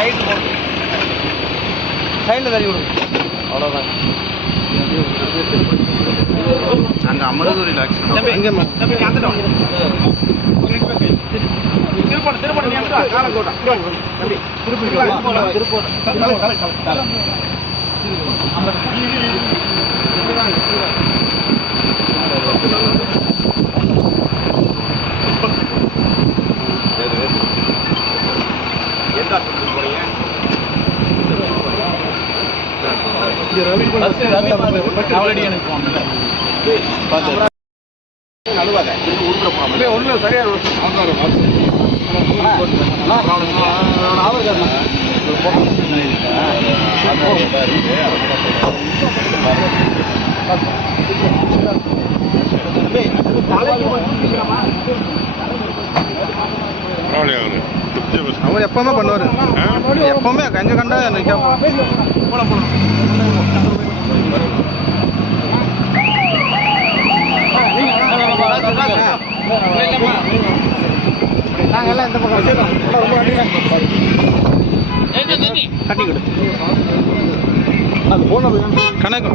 Side போடு சைடில் தள்ளி விடு அவ்வளோதான் அங்கே அமரதூரில் ஆக்சிடென்ட் எங்கேம்மா தம்பி அங்கிட்ட அவளடி எனக்கு இது அவர் எப்பவுமே பண்ணுவாரு. எப்பவுமே கஞ்ச கண்டா நிக்க போல போல நாங்கெல்லாம் இந்த பக்கம் கொடு அது போனது கணக்கு.